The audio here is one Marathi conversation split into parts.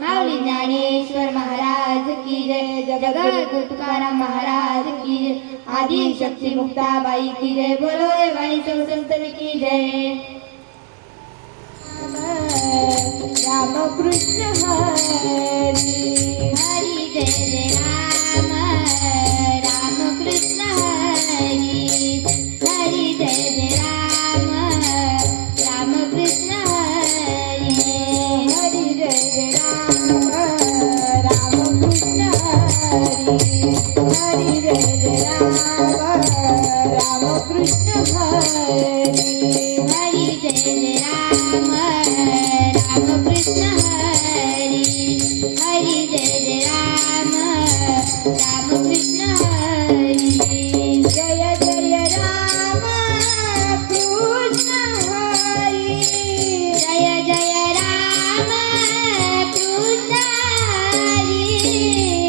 माऊली ज्ञानेश्वर महाराज की जय, जगद्गुरु तुकाराम महाराज की जय, आदि शक्ती मुक्ताबाई की जय, बोलो रे वाणी संतन की जय। राम कृष्ण हरी हरी जय जय राम, राम कृष्ण हरी हरी जय जय राम, राम कृष्ण हरी हरी जय जय राम, राम कृष्ण हरी हरी जय जय राम, राम कृष्ण हरी हरी जय जय राम, राम कृष्ण हरी हरी जय जय राम, राम कृष्ण हरी जय जय राम कृष्ण हरी जय जय राम कृष्ण हरी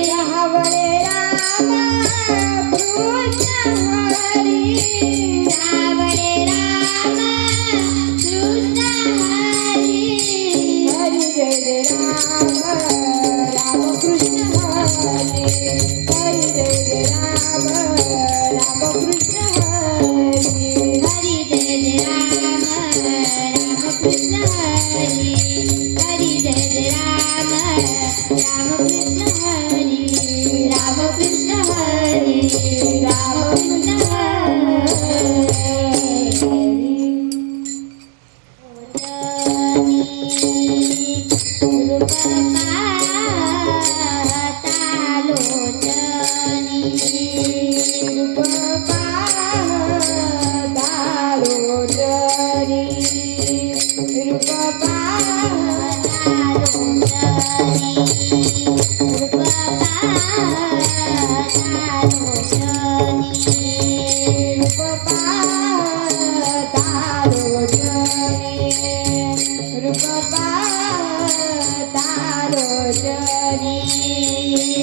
रावळे राम कृष्ण हरी रावळे राम कृष्ण हरी हरी जय जय राम, राम कृष्ण हरी हरी जय जय राम, राम कृष्ण हरी हरी जय जय राम, राम कृष्ण हरी हरी जय जय राम, राम कृष्ण हरी राम कृष्ण हरी राम कृष्ण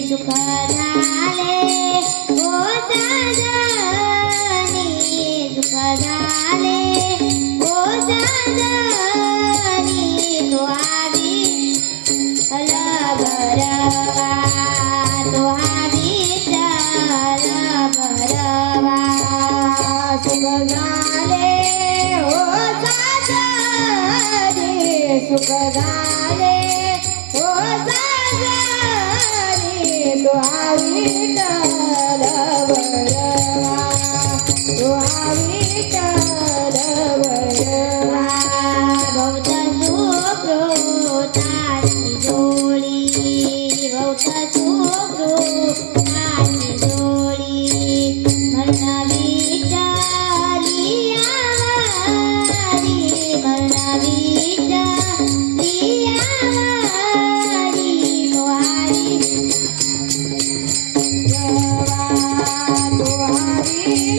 सुख झाले ओ सजनी, सुख झाले ओ सजनी, तो आवी भरवा, तो आवी भरवा, सुख झाले ओ सजनी, सुख झाले ओ सजनी, तो आवी भरवा, तो आवी भरवा, बहुत सुखताची जोडी, बहुत सुखताची जोडी, म्हणावी चाली आवारी, म्हणावी चाली आवारी, तो आवी देवी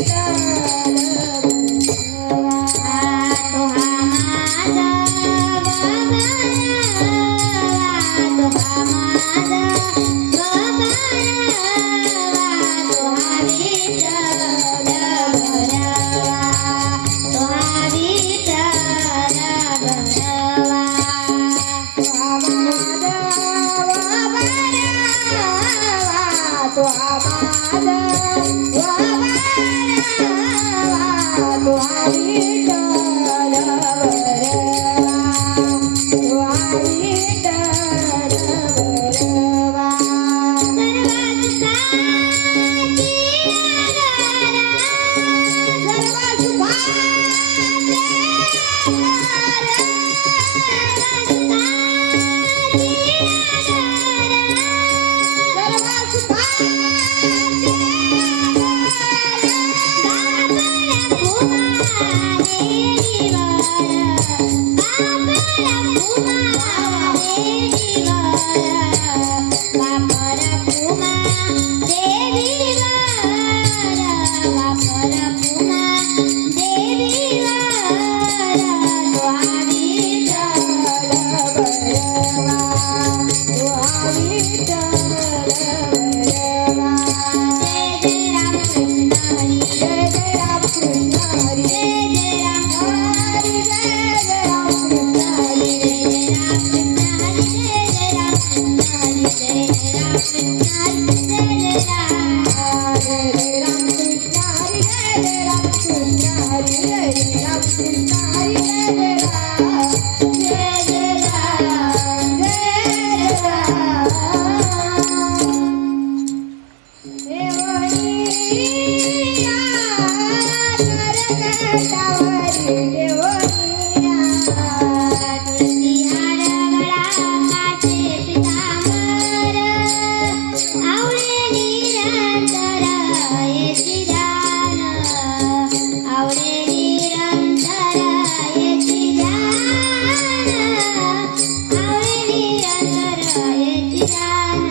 जान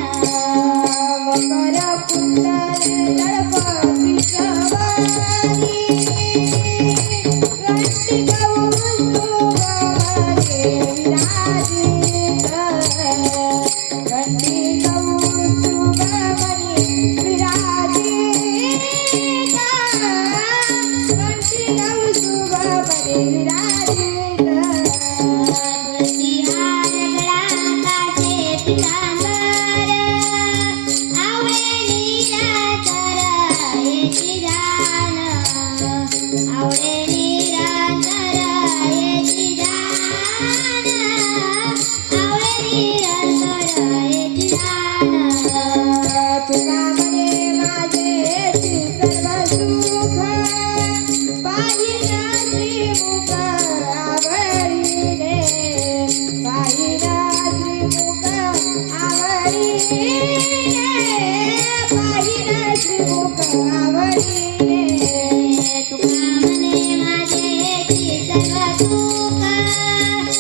मकर कुंडले दळपती सवारी घंटी कौस्तुभमणे विराजित घंटी कौस्तुभमणे विराजित घंटी कौस्तुभमणे विराजित तुळशी हार गळाकाचे पितांबर आवळे निरांतर येची जाण आवळे निरांतर येची जाण आवळे निरांतर येची जाण तुका म्हणे माझे सर्व सुख पाहिना श्रीमुख आवडीने पाहिना श्रीमुख आवडीने पाहिना श्रीमुख आवडीने तुका म्हणे माझे सर्व सुख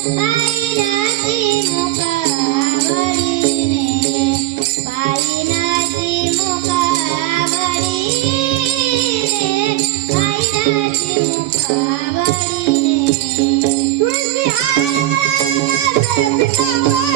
पाहिना श्रीमुख आवडीने पाहिना श्रीमुख आवडीने पाहिना श्रीमुख आवडीने तुळशी हार गळाकाचे पितांबर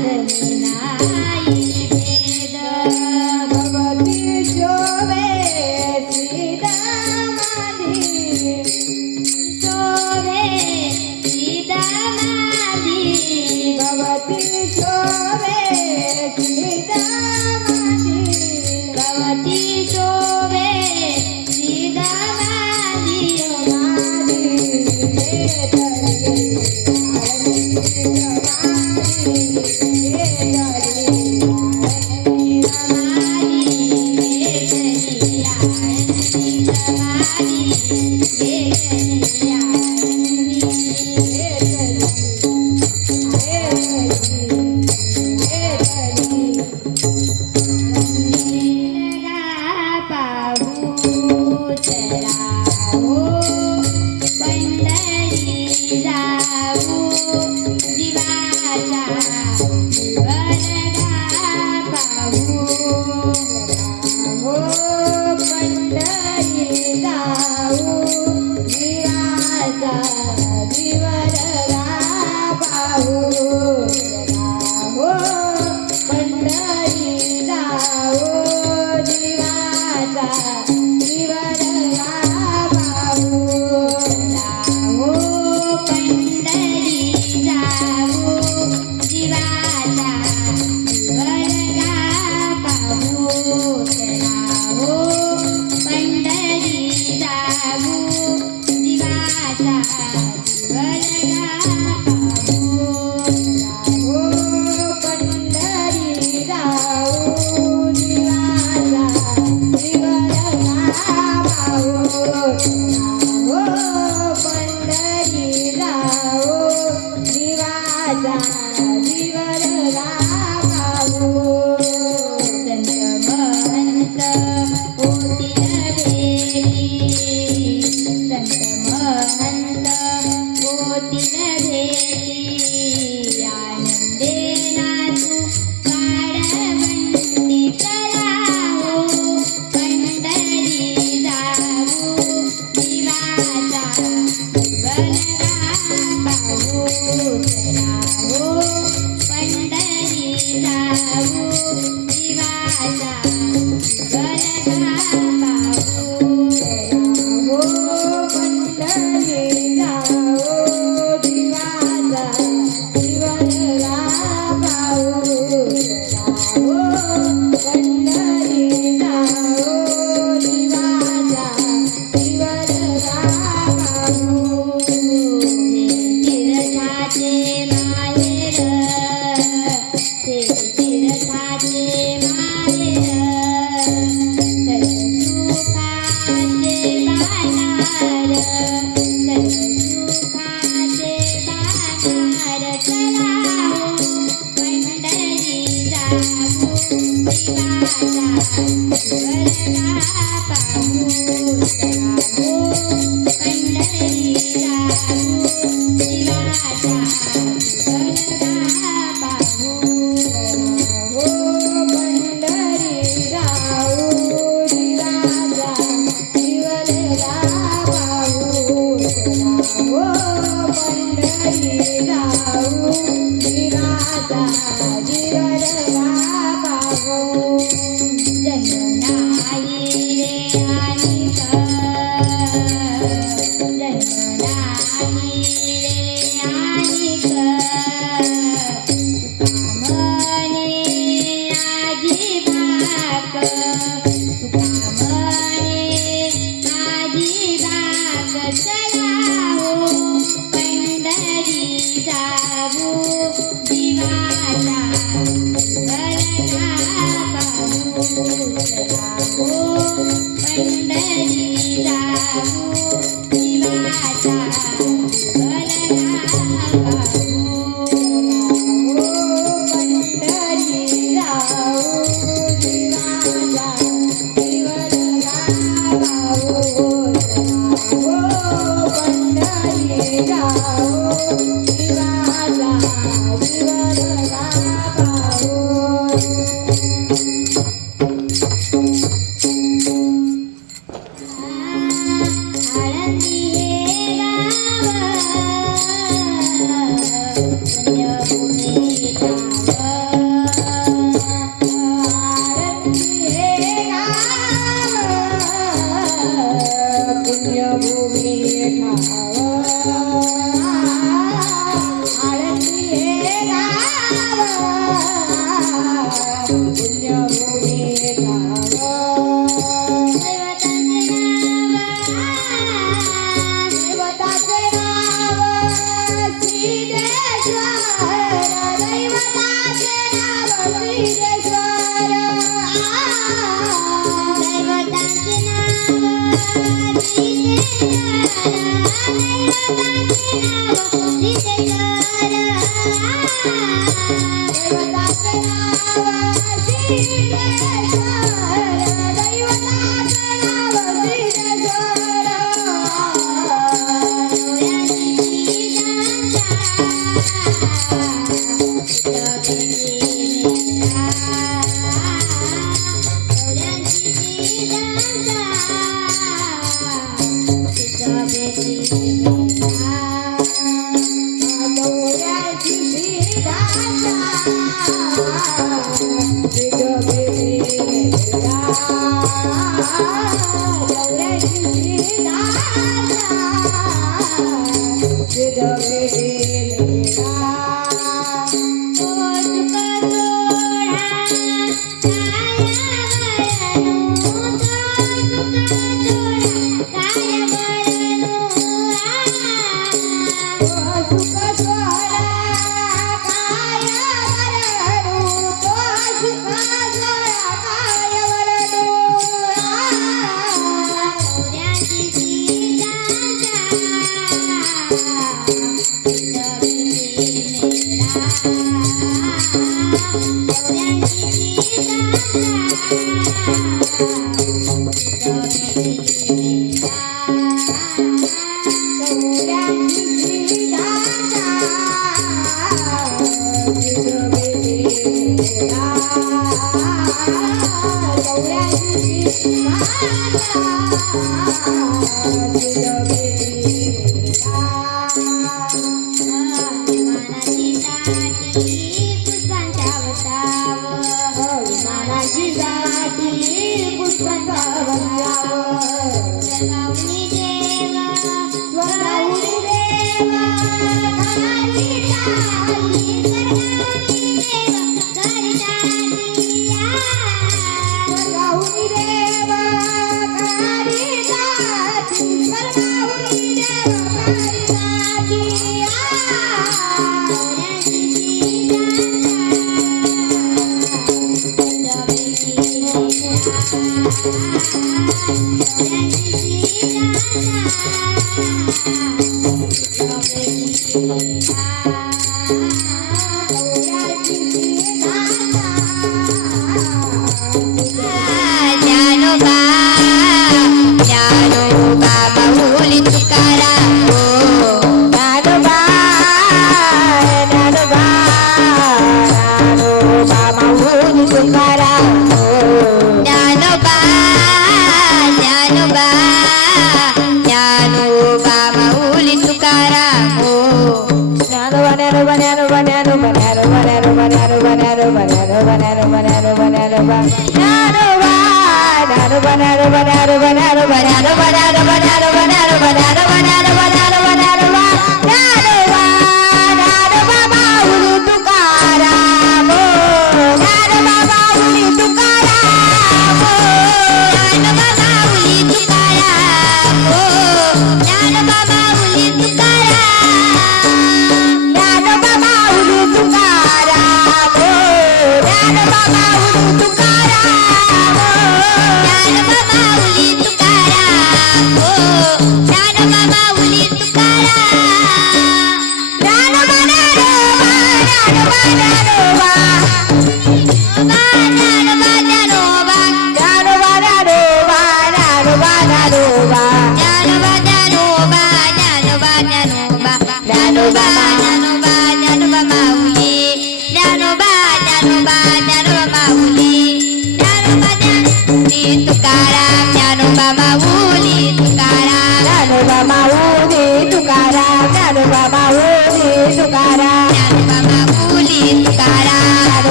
नाही भेद भगवती शोभे सीतामाधी शोभे सीतामाधी भगवती शोभे सीतामाधी भगवती शोभे सीतामाधी पंढरी जाऊ दिवाला पुण्यभूमी धाम दैवताचे नाव सिद्धेश्वर दैवताचे नाव सिद्धेश्वर दैवताचे नाव सिद्धेश्वर दैवताचे नाव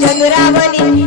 चंद्रावली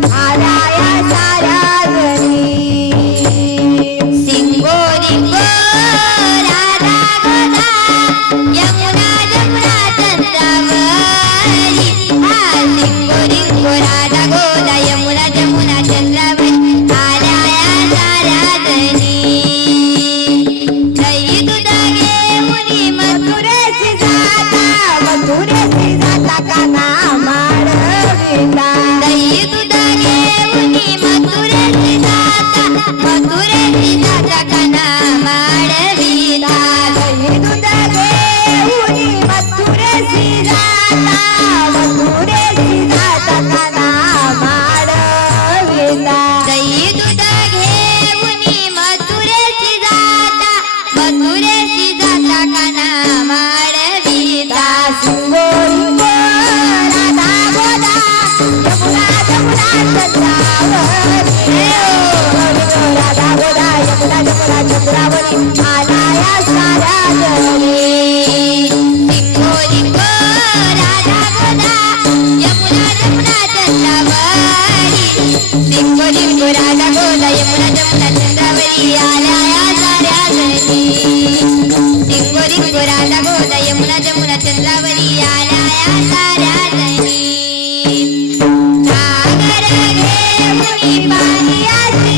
रिंगू राधा गोदा यमुना जमुना चंद्रावरी आल्या या साऱ्या जणी रिंगू रिंगू राधा गोदा यमुना जमुना चंद्रावरी आल्या या साऱ्या जणी सागर घेऊनी पाणीयाची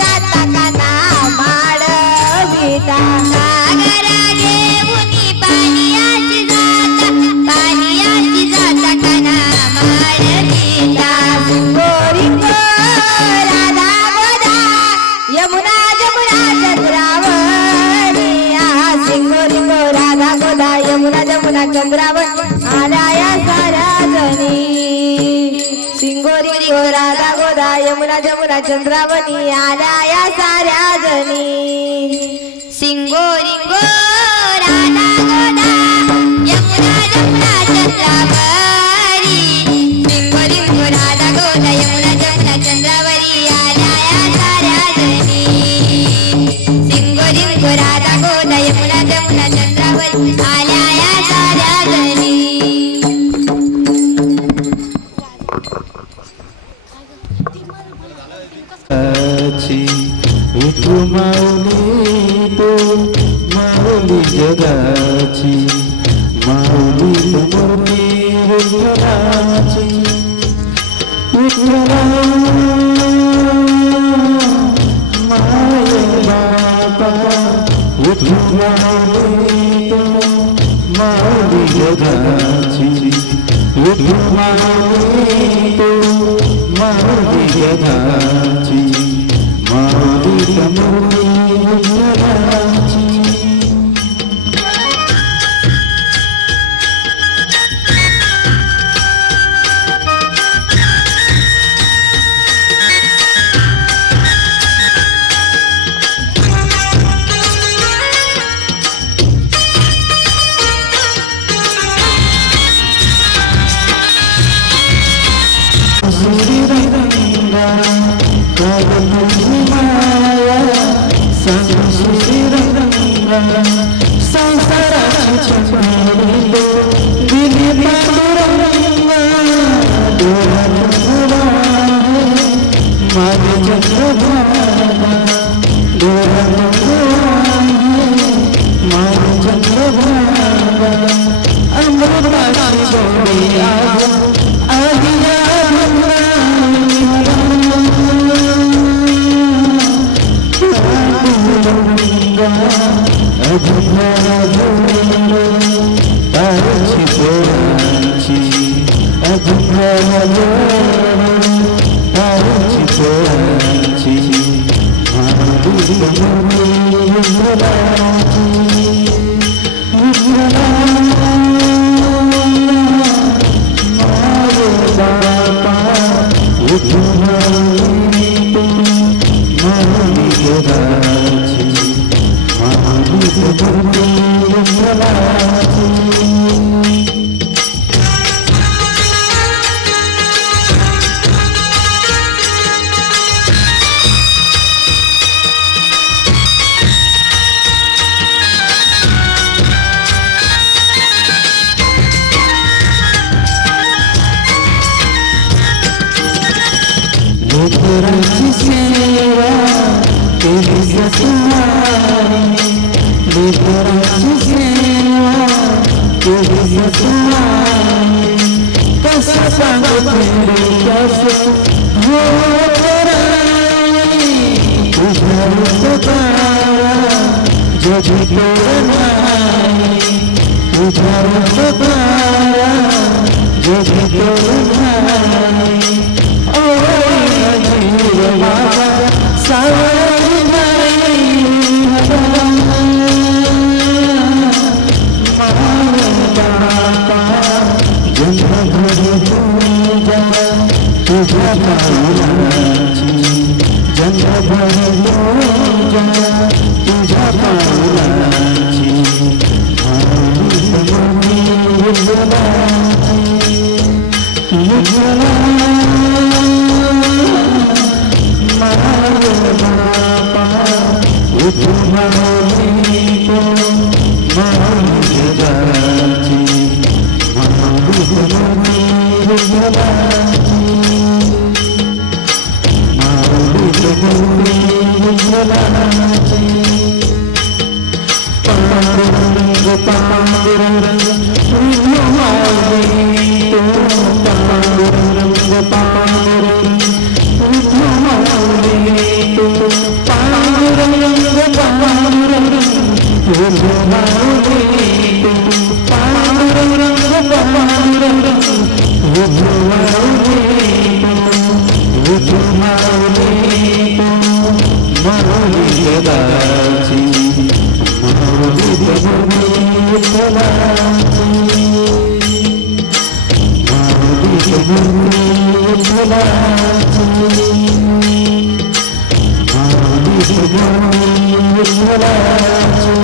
जाता काना माडविता सागर घेऊनी पाणीयाची जाता काना माडविता गोरिंगो राधा गोदा यमुना जमुना चंद्रावरी सिंगोरिंगो राधा गोदा यमुना जमुना चंद्रावरी आल्या या साऱ्या जणी सिंगोरिंगो राधा गोदा यमुना जमुना चंद्रावरी आल्या या साऱ्या जणी सिंगोरिंगो राधा गोदा यमुना जमुना चंद्रावरी सिंगोरिंगो राधा गोदा यमुना जमुना चंद्रावरी आल्या या साऱ्या जणी सिंगोरिंगो राधा गोदा यमुना जमुना चंद्रावरी आल्या या साऱ्या जणी तू माऊली तो माऊली जगाची माऊली तू मूर्ती विठ्ठलाची विठ्ठला माय बापा विठ्ठल माऊली तो माऊली जगाची विठ्ठल माऊली तो माऊली जगाची माऊली तमुली विठ्ठलाची लेकरांची सेवा केली ससुरारी लेकरांची सेवा केली ससुरारी कसं सांगते कसं हो तुझ्या रूपकारा जगी तोरणारी तुझ्या रूपकारा जगी तोरणारी विठ्ठलाचे पांडुरंग पांडुरंग तुझ्या माऊली तो पांडुरंग पांडुरंग तुझ्या माऊली तो पांडुरंग पांडुरंग तुझ्या माऊली तो पांडुरंग पांडुरंग तुझ्या माऊली तुझ्या माऊली माऊली जगाची माऊली जगुनी विठ्ठलाची माऊली जगुनी विठ्ठलाची माऊली जगुनी विठ्ठलाची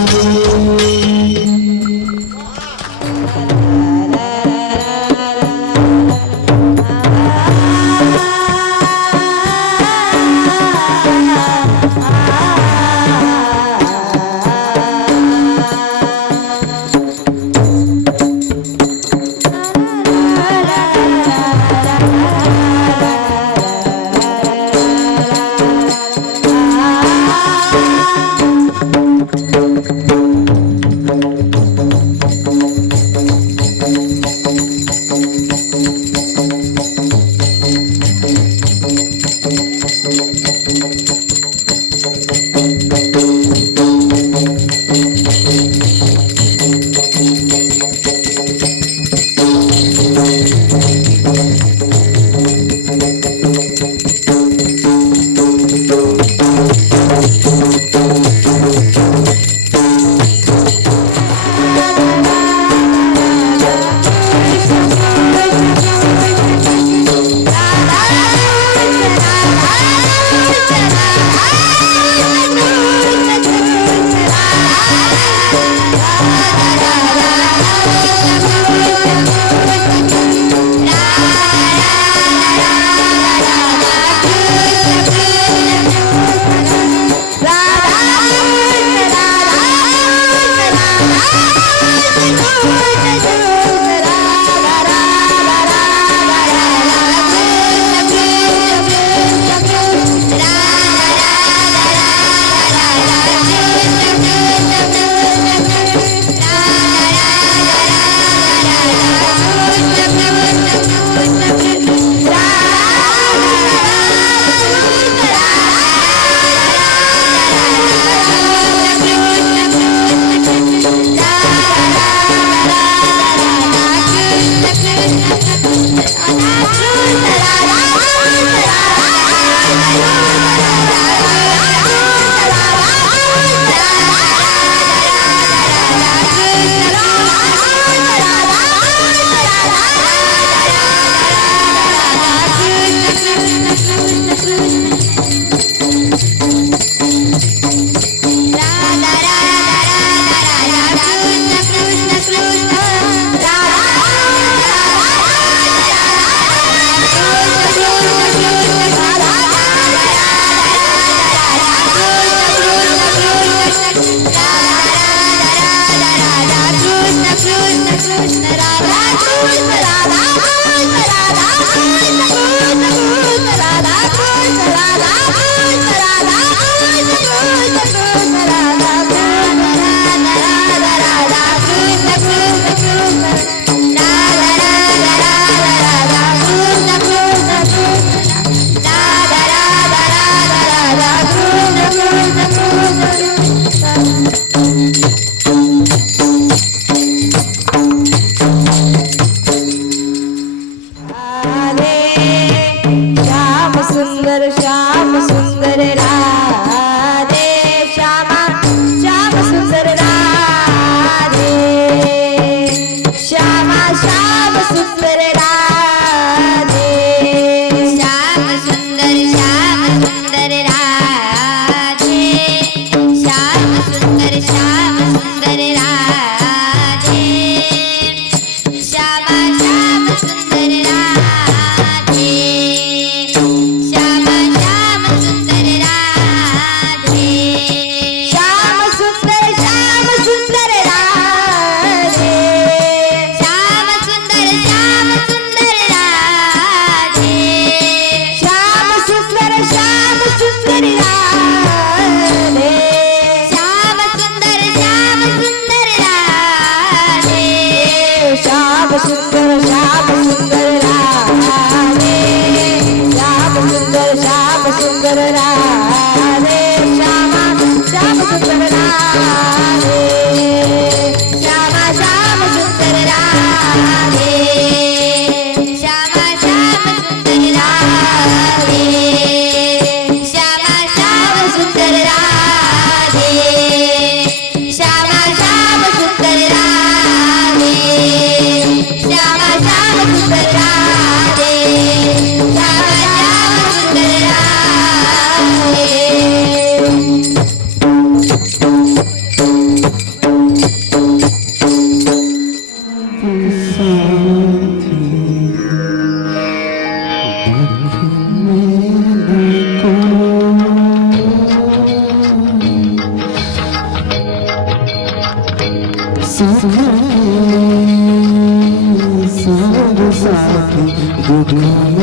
पंढरीचा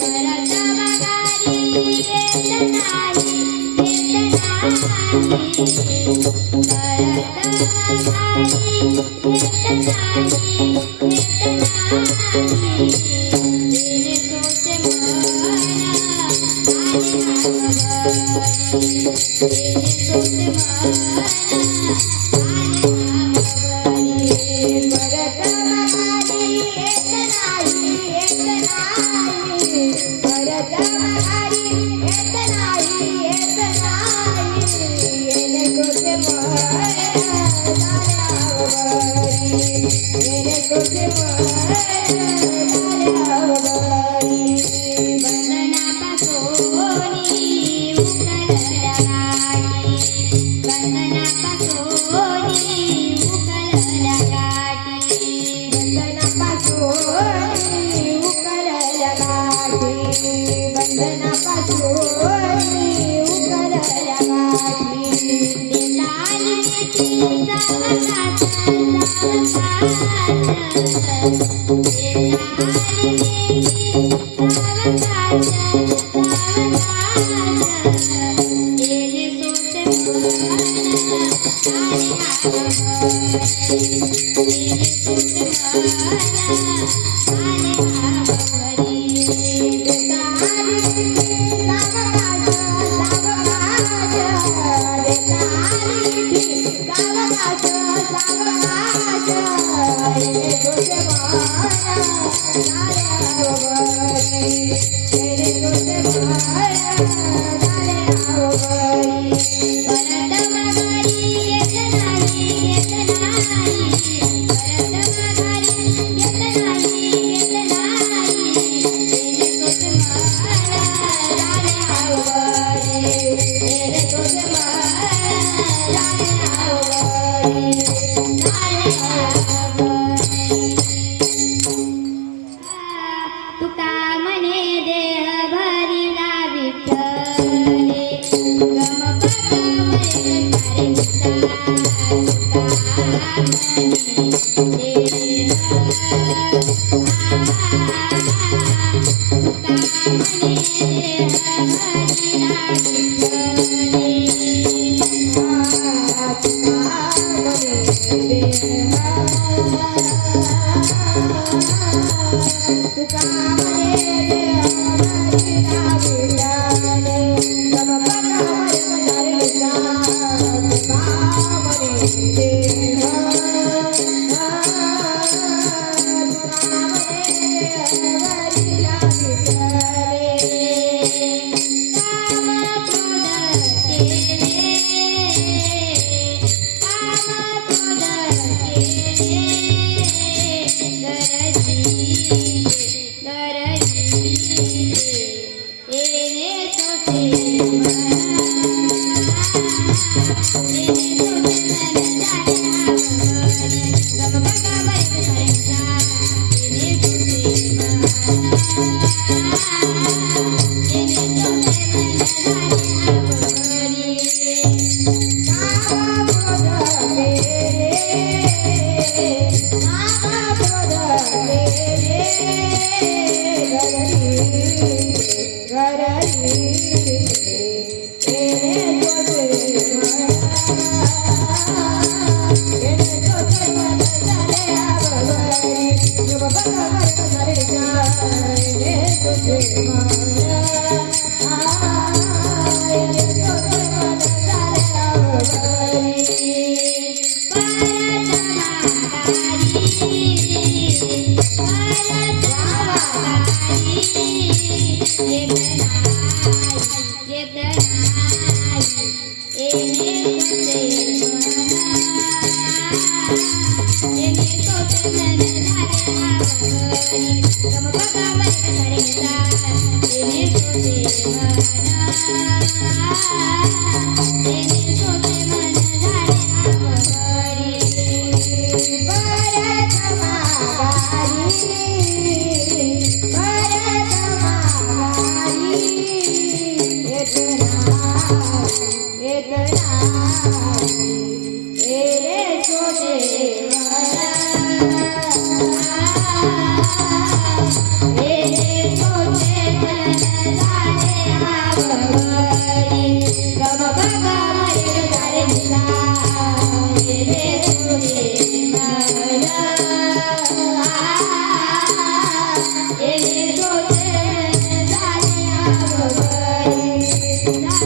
परत बघा Thank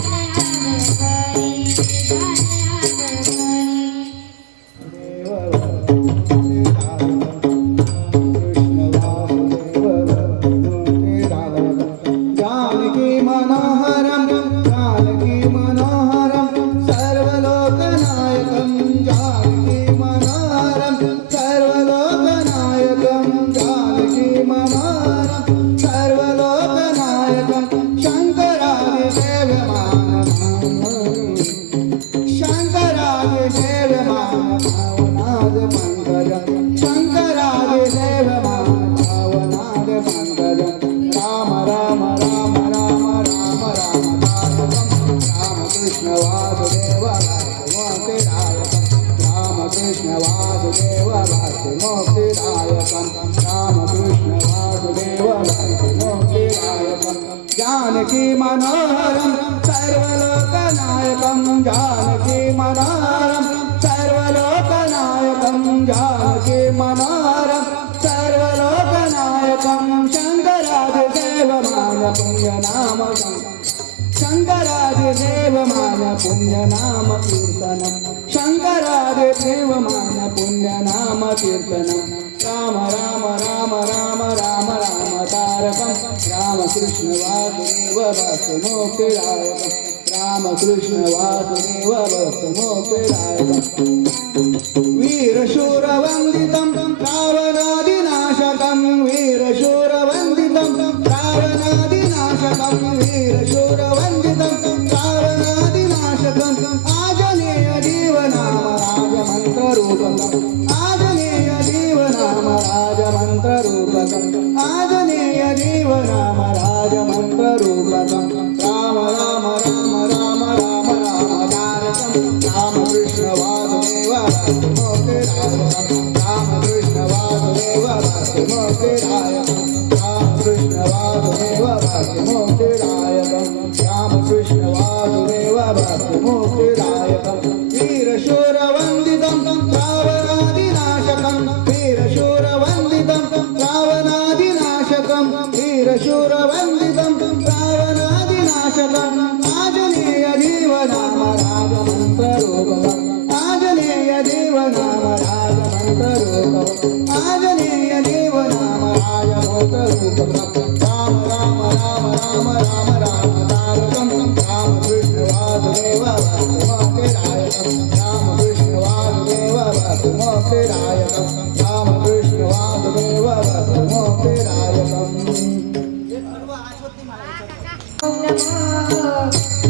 you. रामकृष्ण वासुदेव मोक्षदायकं जानकी मनोहरं सर्वलोकनायकं जानकी मनोहरं सर्वलोकनायकं जानकी मनोहरं सर्वलोकनायकं शङ्करादिदेवमान पुण्यनामकं शङ्करादिदेवमान पुण्यनाम कीर्तनं शङ्करादिदेवमान पुण्यनाम कीर्तनं राम राम राम राम राम राम तारकं रामकृष्ण वासुदेव भक्तमोक्षदायकं रामकृष्ण वासुदेव भक्तमोक्षदायकं वीरशूरवन्दितं रावणादिनाशकं वीरशूरवन्दितं रावणादिनाशकं वीरशूरवन्दितं रावणादिनाशकं आजनेय जीवनाम राजमन्त्ररूपकम् आजनेय जीवनाम राजमन्त्ररूपकम् आजनेय जीवनाम राजमन्त्ररूपकम् राम राम राम राम राम राम तारकं रामकृष्ण वासुदेव भक्तिमोक्षदायकं रामकृष्ण वासुदेव भक्तिमोक्षदायकं रामकृष्ण वासुदेव भक्तिमोक्षदायकं रामकृष्ण वासुदेव भक्तिमोक्षदायकं वीरशूरवन्दितं रावणादिनाशकं वीरशूरवन्दितं रावणादिनाशकं वीरशूरवन्दितं रावणादिनाशकम् आजनेय जीवनाम राजमन्त्ररूपकम् आजनेय जीवनाम राजमन्त्ररूपकम् आजनेय जीवनाम राजमन्त्ररूपकम् राम राम राम राम राम राम तारकं रामकृष्ण वासुदेव भक्तिमोक्षदायकं रामकृष्ण वासुदेव भक्तिमोक्षदायकं रामकृष्ण वासुदेव भक्तिमोक्षदायकं ओम नमो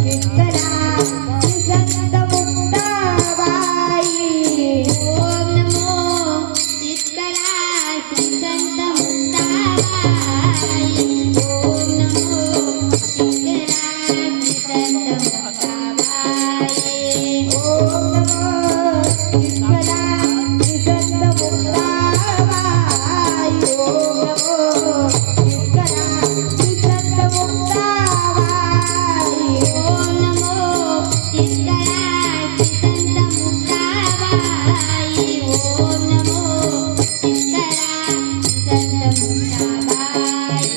कीर्तना संत मुक्ताबाई ओम नमो शीतला संत मुक्ताबाई ओम नमो शीतला संत मुक्ताबाई ओम नमो कीर्तना संत मुक्ताबाई ओम नमो कीर्तना संत मुक्ताबाई ओम नमो शीतला संत मुक्ताबाई ओम नमो शीतला संत मुक्ताबाई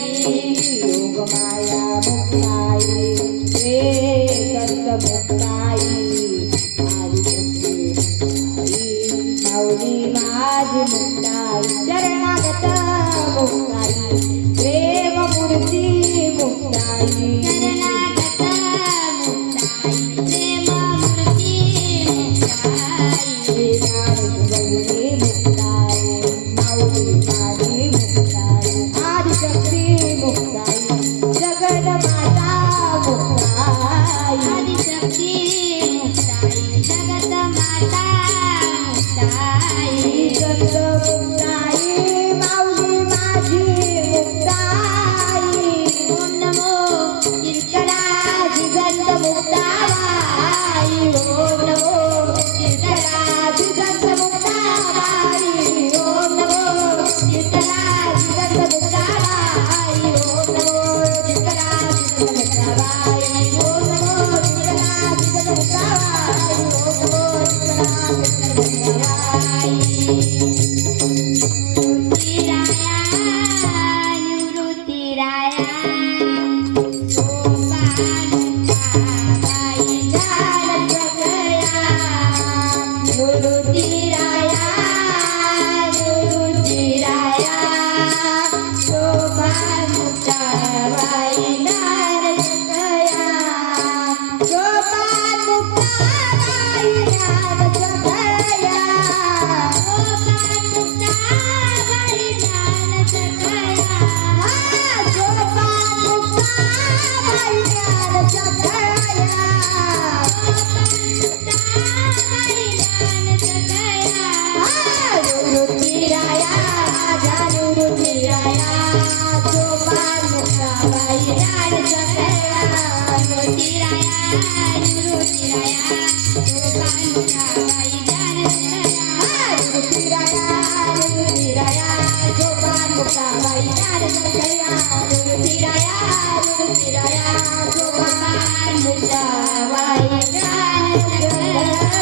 योगमाया मुक्ताई हे संत मुक्ताई आदिशक्ती माऊली माझी मुक्ताई शरणागत मुक्ताई प्रेममूर्ती मुक्ताई शरणागत मुक्ताई प्रेममूर्ती मुक्ताई ज्ञानशून्य मुक्ताई माऊली माझी मुक्ताई आदिशक्ती मुक्ताई जगन्माता मुक्ताई आदिशक्ती मुक्ताई जगन्माता मुक्ताई संत मुक्ताई माऊली माझी मुक्ताई ओम नमो कीर्तना संत मुक्ताबाई ओम नमो कीर्तना संत मुक्ताबाई ओम नमो कीर्तना संत मुक्ताबाई ओम नमो कीर्तना संत मुक्ताबाई ओम नमो कीर्तना संत मुक्ताबाई ओम नमो कीर्तना संत मुक्ताबाई निवृत्तीराया सोपानुकाबाई ज्ञान सगळ्या गुरुतीराया गुरुतीराया सोपान मुक्ताबाई ज्ञान सगळ्या सोपान मुक्ताबाई ज्ञान सगळ्या सोपान मुक्ताबाई ज्ञान सगळ्या सोपान मुक्ताबाई ज्ञान सगळ्या गुरुतीराया गुरुतीराया सोपान मुक्ताबाई ज्ञान सगळ्या गुरुतीराया गुरुतीराया मीराया गोपाल मुक्ताबाई ज्ञान सगळ्या